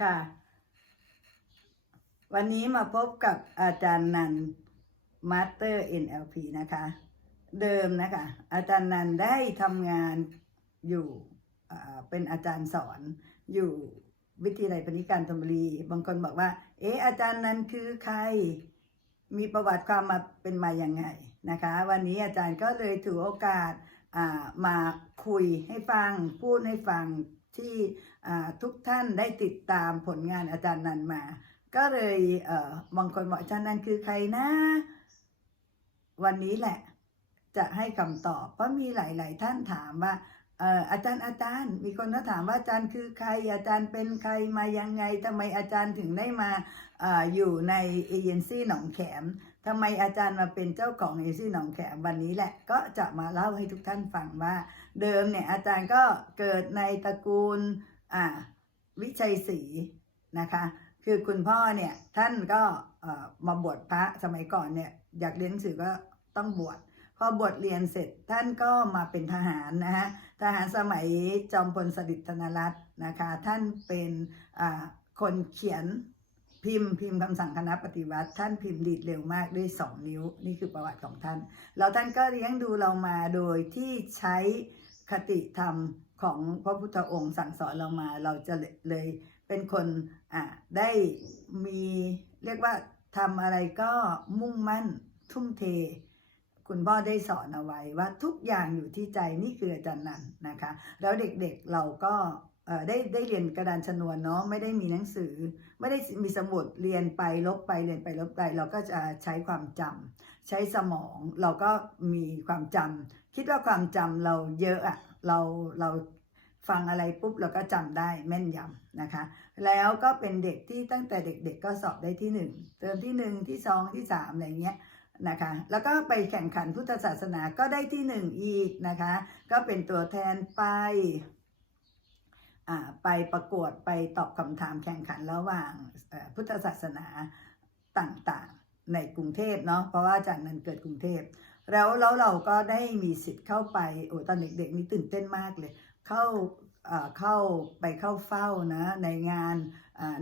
ค่ะ วันนี้มาพบกับอาจารย์นันมาสเตอร์ NLP นะคะ เดิมนะคะ อาจารย์นันได้ทำงานอยู่เป็นอาจารย์สอนอยู่วิทยาลัยพนิการธนบุรี บางคนบอกว่า เอ๊ะอาจารย์นันคือใคร มีประวัติความมาเป็นมาอย่างไงนะคะ วันนี้อาจารย์ก็เลยถือโอกาสามาคุยให้ฟัง พูดให้ฟัง ที่ทุกท่านได้ติดตามผลงานอาจารย์นันมา ก็เลยเอ่อบางคนบอกอาจารย์นันคือใครนะ วันนี้แหละจะให้คำตอบ เพราะมีหลาย ๆ ท่านถามว่าอาจารย์อาจารย์ มีคนก็ถามว่าอาจารย์คือใคร อาจารย์เป็นใครมายังไงทำไมอาจารย์ถึงได้มาออยู่ในเอเจนซี่หนองแขมทำไมอาจารย์มาเป็นเจ้าของเอเจนซี่หนองแขมวันนี้แหละ ก็จะมาเล่าให้ทุกท่านฟังว่า เดิมเนี่ยอาจารย์ก็เกิดในตระกูลวิชัยศรีนะคะ คือคุณพ่อเนี่ยท่านก็มาบวชพระสมัยก่อนเนี่ยอยากเรียนหนังสือก็ต้องบวชพอบวชเรียนเสร็จท่านก็มาเป็นทหารนะฮะทหารสมัยจอมพลสฤษดิ์ธนรัตน์นะคะท่านเป็นคนเขียนพิมพ์พิมพ์คำสั่งคณะปฏิวัติ ท่านพิมพ์ดีดเร็วมากด้วยสองนิ้ว นี่คือประวัติของท่าน แล้วท่านก็เลี้ยงดูเรามาโดยที่ใช้ คติธรรมของพระพุทธองค์สั่งสอนเรามา เราจะเลยเป็นคนอะได้มีเรียกว่าทำอะไรก็มุ่งมั่นทุ่มเท คุณพ่อได้สอนเอาไว้ว่าทุกอย่างอยู่ที่ใจนี่คืออาจารย์นันนะคะ แล้วเด็กๆเราก็ได้ได้เรียนกระดานชนวนเนาะไม่ได้มีหนังสือ ไม่ได้มีสมุดเรียนไปลบไปเรียนไปลบไป เราก็จะใช้ความจำ ใช้สมองเราก็มีความจำคิดว่าความจำเราเยอะอะเราเราฟังอะไรปุ๊บเราก็จำได้แม่นยำนะคะ แล้วก็เป็นเด็กที่ตั้งแต่เด็กๆก็สอบได้ที่หนึ่งเทอมที่หนึ่งที่สองที่สามอะไรเงี้ยนะคะ แล้วก็ไปแข่งขันพุทธศาสนาก็ได้ที่หนึ่งอีกนะคะ ก็เป็นตัวแทนไปอ่าไปประกวดไปตอบคำถามแข่งขันระหว่างพุทธศาสนาต่างๆ ในกรุงเทพเนาะเพราะว่าอาจารย์นั้นเกิดกรุงเทพแล้วแล้วเราก็ได้มีสิทธิ์เข้าไปโอ้ตอนเด็กๆนี่ตื่นเต้นมากเลย เข้าเอ่อเข้าไปเข้าเฝ้านะในงาน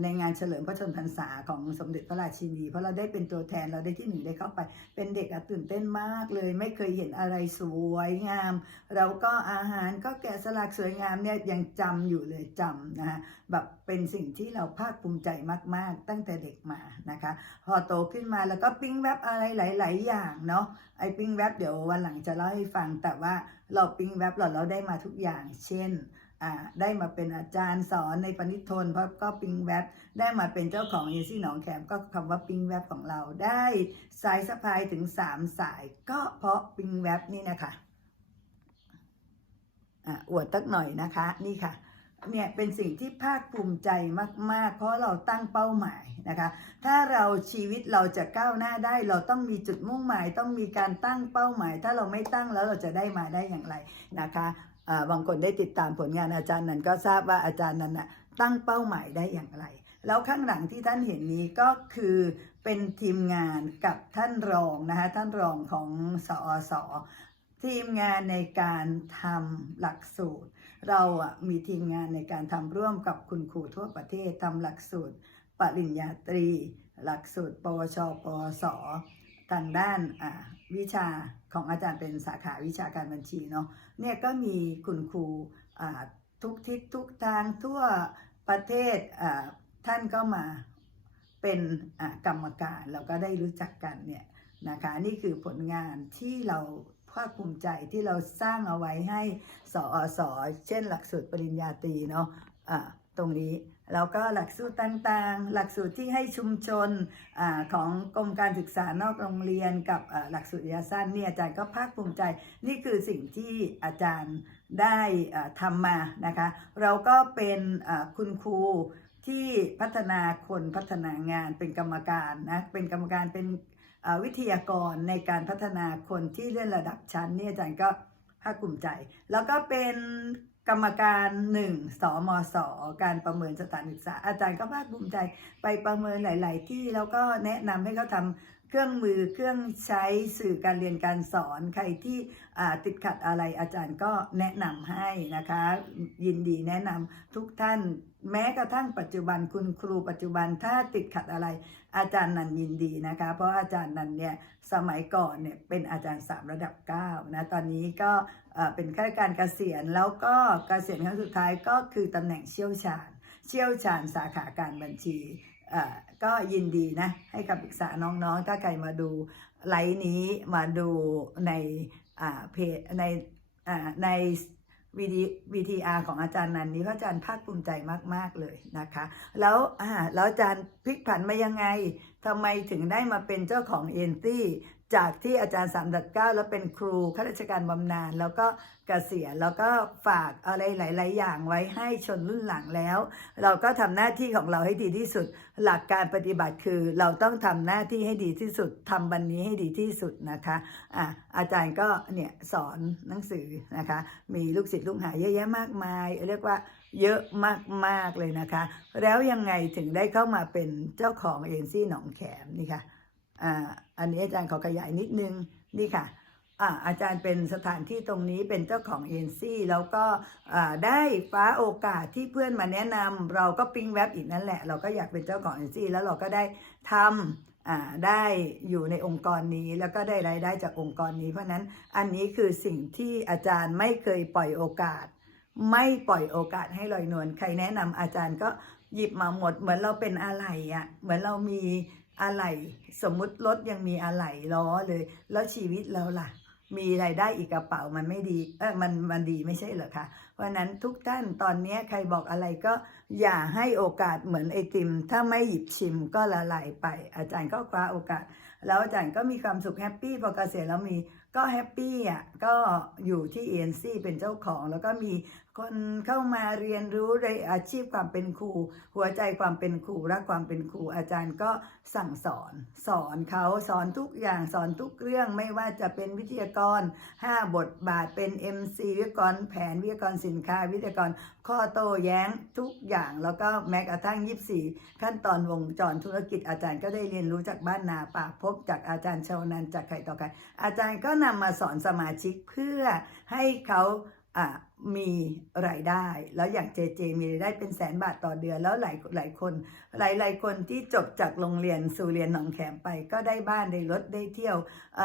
ในงานเฉลิมพระชนมพรรษาของสมเด็จพระราชินี เพราะเราได้เป็นตัวแทนเราได้ที่หนึ่งได้เข้าไป เป็นเด็กตื่นเต้นมากเลย ไม่เคยเห็นอะไรสวยงาม เราก็อาหารก็แกะสลักสวยงามเนี่ยยังจำอยู่เลยจำนะฮะแบบเป็นสิ่งที่เราภาคภูมิใจมาก ๆ ตั้งแต่เด็กมานะคะ พอโตขึ้นมาแล้วก็ปิ้งแวบอะไรหลาย ๆ อย่างเนาะไอ้ปิ้งแวบเดี๋ยววันหลังจะเล่าให้ฟังแต่ว่าเราปิ้งแวบเราเราได้มาทุกอย่าง เช่น ได้มาเป็นอาจารย์สอนในปณิธนเพราะก็ปิ้งแวบได้มาเป็นเจ้าของเอซี่หนองแขมก็คำว่าปิ้งแวบของเราได้สายสะพายถึง3สาย ก็เพราะปิ้งแวบนี่นะคะอะอวดตักหน่อยนะคะนี่ค่ะเนี่ยเป็นสิ่งที่ภาคภูมิใจมาก ๆ เพราะเราตั้งเป้าหมายนะคะ ถ้าเราชีวิตเราจะก้าวหน้าได้ เราต้องมีจุดมุ่งหมาย ต้องมีการตั้งเป้าหมาย ถ้าเราไม่ตั้งแล้วเราจะได้มาได้อย่างไรนะคะ บางคนได้ติดตามผลงานอาจารย์นั้นก็ทราบว่าอาจารย์นั้นนะตั้งเป้าหมายได้อย่างไร แล้วข้างหลังที่ท่านเห็นนี้ก็คือเป็นทีมงานกับท่านรองนะคะท่านรองของสอสอทีมงานในการทำหลักสูตร เราอะมีทีมงานในการทำร่วมกับคุณครูทั่วประเทศทำหลักสูตร ปริญญาตรี หลักสูตร ปวช ปวสทางด้านวิชาของอาจารย์เป็นสาขาวิชาการบัญชีเนาะ เนี่ยก็มีคุณครูทุกทิศทุกทางทั่วประเทศท่านก็มาเป็นกรรมการเราก็ได้รู้จักกันเนี่ยนะคะนี่คือผลงานที่เราภาคภูมิใจที่เราสร้างเอาไว้ให้สอสอเช่นหลักสูตรปริญญาตรีเนาะะตรงนี้ แล้วก็หลักสูตรต่างๆ หลักสูตรที่ให้ชุมชนอของกรมการศึกษานอกโรงเรียนกับหลักสูตรระยะสั้นเนี่ยอาจารย์ก็ภาคภูมิใจ นี่คือสิ่งที่อาจารย์ได้อ่าทำมานะคะ เราก็เป็นคุณครูที่พัฒนาคนพัฒนางานเป็นกรรมการนะเป็นกรรมการเป็นวิทยากรในการพัฒนาคนที่เลื่อนระดับชั้นเนี่ยอาจารย์ก็ภาคภูมิใจ แล้วก็เป็น กรรมการหนึ่งสมสการประเมินสถานศึกษา อาจารย์ก็ภาคภูมิใจไปประเมินหลาย ๆ ที่แล้วก็แนะนำให้เขาทำ เครื่องมือเครื่องใช้สื่อการเรียนการสอนใครที่ติดขัดอะไรอาจารย์ก็แนะนำให้นะคะ ยินดีแนะนำทุกท่านแม้กระทั่งปัจจุบันคุณครูปัจจุบันถ้าติดขัดอะไร อาจารย์นันยินดีนะคะ เพราะอาจารย์นันเนี่ยสมัยก่อนเนี่ยเป็นอาจารย์สามระดับ9นะตอนนี้ก็เป็นข้าราชการเกษียณแล้วก็เกษียณครั้งสุดท้ายก็คือตำแหน่งเชี่ยวชาญ เชี่ยวชาญสาขาการบัญชี ก็ยินดีนะ ให้คำปรึกษาน้องๆ ถ้าใครมาดูไลฟ์นี้มาดูในเพจในในวีดีวีทีอาของอาจารย์นันนี้พระอาจารย์ภาคภูมิใจมาก ๆ เลยนะคะ แล้วแล้วอาจารย์พลิกผันมายังไงทำไมถึงได้มาเป็นเจ้าของเอ็นตี้ จากที่อาจารย์สามดัดเก้าแล้วเป็นครูข้าราชการบำนาญแล้วก็เกษียณแล้วก็ฝากอะไรหลาย ๆ อย่างไว้ให้ชนรุ่นหลังแล้ว เราก็ทำหน้าที่ของเราให้ดีที่สุด หลักการปฏิบัติคือเราต้องทำหน้าที่ให้ดีที่สุดทำบันนี้ให้ดีที่สุดนะคะอะอาจารย์ก็เนี่ยสอนหนังสือนะคะ มีลูกศิษย์ลูกหาเยอะแยะมากมาย เรียกว่าเยอะมาก ๆ เลยนะคะ แล้วยังไงถึงได้เข้ามาเป็นเจ้าของเอ็นซี่หนองแขมนี่ค่ะ อ่าอันนี้อาจารย์ขอขยายนิดนึงนี่ค่ะอ่าอาจารย์เป็นสถานที่ตรงนี้เป็นเจ้าของเอ็นซี่แล้วก็อ่าได้ฟ้าโอกาสที่เพื่อนมาแนะนำเราก็ปิ๊งแว็บอีกนั่นแหละ เราก็อยากเป็นเจ้าของเอ็นซี่แล้วเราก็ได้ทำอ่าได้อยู่ในองค์กรนี้แล้วก็ได้รายได้จากองค์กรนี้ เพราะนั้นอันนี้คือสิ่งที่อาจารย์ไม่เคยปล่อยโอกาส ไม่ปล่อยโอกาสให้ลอยนวลใครแนะนำอาจารย์ก็หยิบมาหมดเหมือนเราเป็นอะไรอะ่ะเหมือนเรามี อะไร สมมุติรถยังมีอะไรล้อเลย แล้วชีวิตเราล่ะ มีรายได้อีกกระเป๋ามันไม่ดี เออมันมันดีไม่ใช่เหรอคะ เพราะนั้นทุกท่านตอนนี้ใครบอกอะไรก็อย่าให้โอกาสเหมือนไอติม ถ้าไม่หยิบชิมก็ละลายไป อาจารย์ก็คว้าโอกาส แล้วอาจารย์ก็มีความสุขแฮปปี้พอเกษียณแล้วมีก็แฮปปี้อะก็อยู่ที่ ENC เป็นเจ้าของ แล้วก็มีคนเข้ามาเรียนรู้ในอาชีพความเป็นครู หัวใจความเป็นครูรักความเป็นครูอาจารย์ก็สั่งสอน สอนเขาสอนทุกอย่างสอนทุกเรื่องไม่ว่าจะเป็นวิทยากร 5 บทบาทเป็น MC วิทยากรแผนวิทยากรสินค้า วิทยากรข้อโต้แย้งทุกอย่างแล้วก็แม้กระทั่ง 24 ขั้นตอนวงจรธุรกิจอาจารย์ก็ได้เรียนรู้จากบ้านนาป่าพบจากอาจารย์ชาวนันจากใครต่อใครอาจารย์ก็นำมาสอนสมาชิกเพื่อให้เขาอะ มีรายได้ แล้วอย่างเจเจมีรายได้เป็นแสนบาทต่อเดือน แล้วหลายหลายคน หลายหลายคนที่จบจากโรงเรียนสู่เรียนหนองแขมไป ก็ได้บ้านได้รถได้เที่ยวเ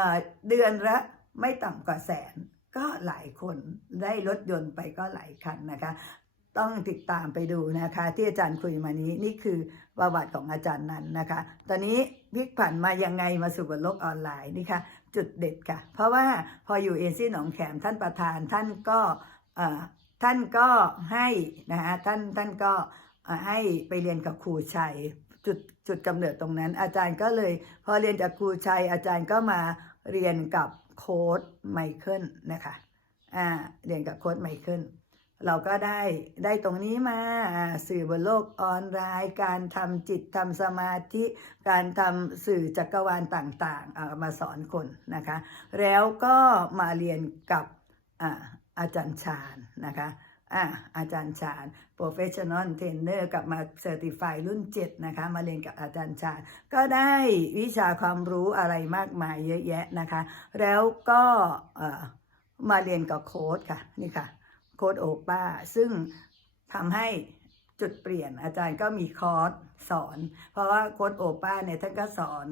เดือนละไม่ต่ำกว่าแสน ก็หลายคนได้รถยนต์ไปก็หลายคันนะคะ ต้องติดตามไปดูนะคะ ที่อาจารย์คุยมานี้นี่คือประวัติของอาจารย์นั้นนะคะ ตอนนี้พลิกผันมายังไงมาสู่บนโลกออนไลน์นี่ค่ะจุดเด็ดค่ะ เพราะว่าพออยู่เอซี่หนองแขมท่านประธานท่านก็ ท่านก็ให้นะคะท่านท่านก็ให้ไปเรียนกับครูชัยจุดจุดกำเนิดตรงนั้น อาจารย์ก็เลยพอเรียนจากครูชัย อาจารย์ก็มาเรียนกับโค้ดไมเคิลนะคะอ่าเรียนกับโค้ดไมเคิลเราก็ได้ได้ตรงนี้มาสื่อบนโลกออนไลน์ การทำจิตทำสมาธิ การทำสื่อจักรวาลต่างๆเอามาสอนคนนะคะ แล้วก็มาเรียนกับ อาจารย์ชาญนะคะอ่าอาจารย์ชาญ professional trainer กับมา certify รุ่น 7 นะคะ มาเรียนกับอาจารย์ชาญ ก็ได้วิชาความรู้อะไรมากมายเยอะแยะนะคะ แล้วก็เอ่อมาเรียนกับโค้ดค่ะ นี่ค่ะ โค้ดโอป้า ซึ่งทำให้จุดเปลี่ยนอาจารย์ก็มีคอร์สสอน เพราะว่าโค้ดโอป้าเนี่ยท่านก็สอน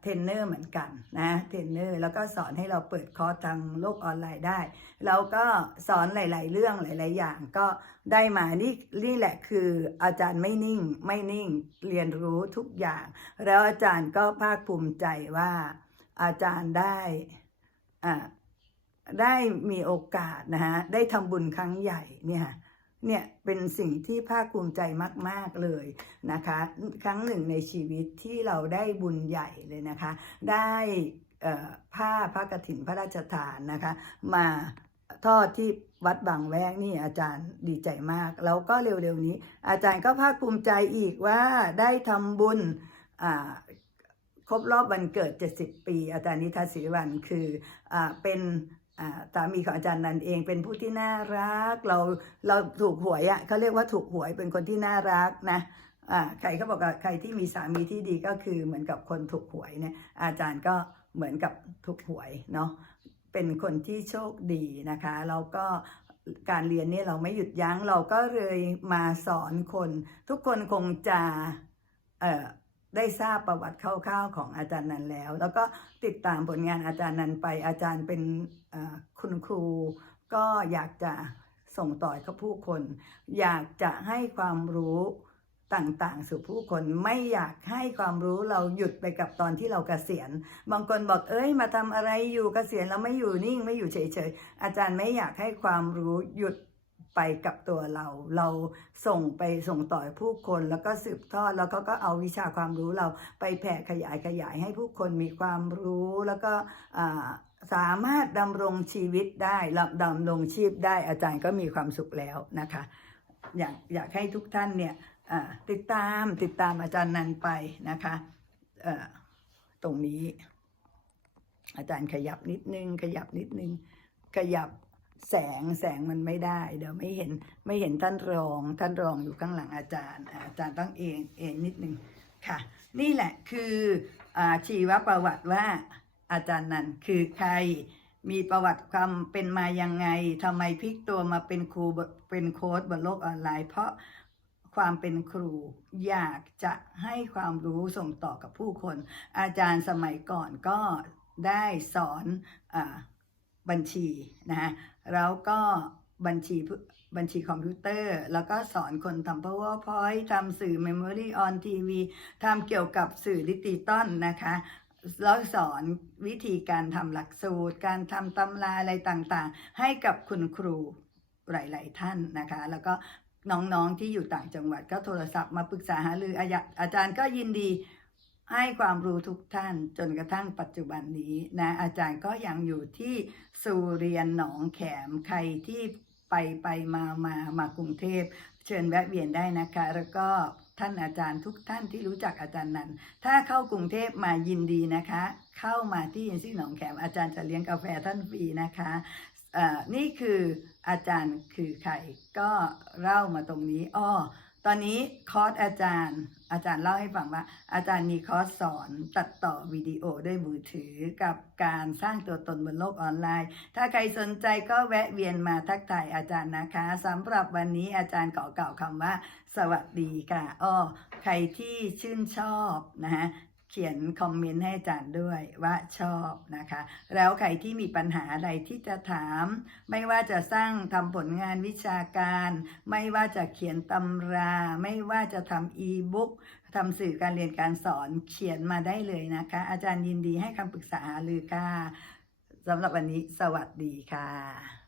เทรนเนอร์เหมือนกันนะเทรนเนอร์แล้วก็สอนให้เราเปิดคอร์สทางโลกออนไลน์ได้แล้วก็สอนหลาย ๆ เรื่องหลาย ๆ อย่างก็ได้มานี่นี่แหละคืออาจารย์ไม่นิ่งไม่นิ่งเรียนรู้ทุกอย่าง แล้วอาจารย์ก็ภาคภูมิใจว่าอาจารย์ได้อ่าได้มีโอกาสนะฮะได้ทำบุญครั้งใหญ่เนี่ย เนี่ยเป็นสิ่งที่ภาคภูมิใจมาก ๆ เลยนะคะ ครั้งหนึ่งในชีวิตที่เราได้บุญใหญ่เลยนะคะ ได้ผ้าพระกฐินพระราชทานนะคะ มาทอดที่วัดบางแวกนี่อาจารย์ดีใจมาก แล้วก็เร็ว ๆ นี้ อาจารย์ก็ภาคภูมิใจอีกว่าได้ทำบุญครบรอบวันเกิด 70 ปี อาจารย์นิทัศน์ศิริวัลย์คืออเป็น สามีของอาจารย์นันเองเป็นผู้ที่น่ารัก เราเราถูกหวยอะ่ะเขาเรียกว่าถูกหวยเป็นคนที่น่ารักนะอ่าใครเขาบอกว่าใครที่มีสามีที่ดีก็คือเหมือนกับคนถูกหวยเนี่ยอาจารย์ก็เหมือนกับถูกหวยเนาะเป็นคนที่โชคดีนะคะแล้วก็การเรียนเนี่ยเราไม่หยุดยั้งเราก็เลยมาสอนคน ทุกคนคงจะเอ่อ ได้ทราบประวัติคร่าวๆของอาจารย์นันแล้ว แล้วก็ติดตามผลงานอาจารย์นันไปอาจารย์เป็นคุณครู ก็อยากจะส่งต่อกับผู้คน อยากจะให้ความรู้ต่างๆ สู่ผู้คนไม่อยากให้ความรู้เราหยุดไปกับตอนที่เราเกษียณ บางคนบอกเอ้ยมาทำอะไรอยู่เกษียณแล้วไม่อยู่นิ่งไม่อยู่เฉยๆอาจารย์ไม่อยากให้ความรู้หยุด ไปกับตัวเรา เราส่งไปส่งต่อผู้คนแล้วก็สืบทอดแล้วก็ก็เอาวิชาความรู้เราไปแผ่ขยายขยายให้ผู้คนมีความรู้แล้วก็สามารถดำรงชีวิตได้ดำรงชีพได้อาจารย์ก็มีความสุขแล้วนะคะ อยากอยากให้ทุกท่านเนี่ยติดตามติดตามอาจารย์นันไปนะคะตรงนี้ อาจารย์ขยับนิดนึง ขยับนิดนึง ขยับ แสงแสงมันไม่ได้ เดี๋ยวไม่เห็นไม่เห็นท่านรองท่านรองอยู่ข้างหลังอาจารย์ อาจารย์ต้องเองเองนิดนึงค่ะ นี่แหละคืออชีวประวัติว่าอาจารย์นันคือใครมีประวัติความเป็นมายังไงทำไมพลิกตัวมาเป็นครูเป็นโค้ดบนโลกออนไลน์ เพราะความเป็นครูอยากจะให้ความรู้ส่งต่อกับผู้คน อาจารย์สมัยก่อนก็ได้สอนอ บัญชีนะฮะแล้วก็บัญชีบัญชีคอมพิวเตอร์ แล้วก็สอนคนทำ powerpoint ทำสื่อ memory on TV ทำเกี่ยวกับสื่อดิจิตอลนะคะแล้วสอนวิธีการทำหลักสูตร การทำตำราอะไรต่างๆ ให้กับคุณครูหลาย ๆ ท่านนะคะ แล้วก็น้องๆที่อยู่ต่างจังหวัดก็โทรศัพท์มาปรึกษาหารืออาจอาจารย์ก็ยินดี ให้ความรู้ทุกท่านจนกระทั่งปัจจุบันนี้นะอาจารย์ก็ยังอยู่ที่สุเรียนหนองแขมใครที่ไปไปมามามากรุงเทพ เชิญแวะเวียนได้นะคะ แล้วก็ท่านอาจารย์ทุกท่านที่รู้จักอาจารย์นั้น ถ้าเข้ากรุงเทพมายินดีนะคะ เข้ามาที่ยินซี่หนองแขมอาจารย์จะเลี้ยงกาแฟท่านฟรีนะคะเออนี่คืออาจารย์คือใครก็เล่ามาตรงนี้อ้อ ตอนนี้คอร์สอาจารย์ อาจารย์เล่าให้ฟังว่า อาจารย์มีคอร์สสอนตัดต่อวิดีโอด้วยมือถือกับการสร้างตัวตนบนโลกออนไลน์ ถ้าใครสนใจก็แวะเวียนมาทักทายอาจารย์นะคะสำหรับวันนี้อาจารย์ขอกล่าวคำว่า สวัสดีค่ะอ้อใครที่ชื่นชอบนะฮะ เขียนคอมเมนต์ให้อาจารย์ด้วยว่าชอบนะคะ แล้วใครที่มีปัญหาอะไรที่จะถาม ไม่ว่าจะสร้างทำผลงานวิชาการ ไม่ว่าจะเขียนตำรา ไม่ว่าจะทำอีบุ๊กทำสื่อการเรียนการสอนเขียนมาได้เลยนะคะ อาจารย์ยินดีให้คำปรึกษาหรือค่ะสำหรับวันนี้สวัสดีค่ะ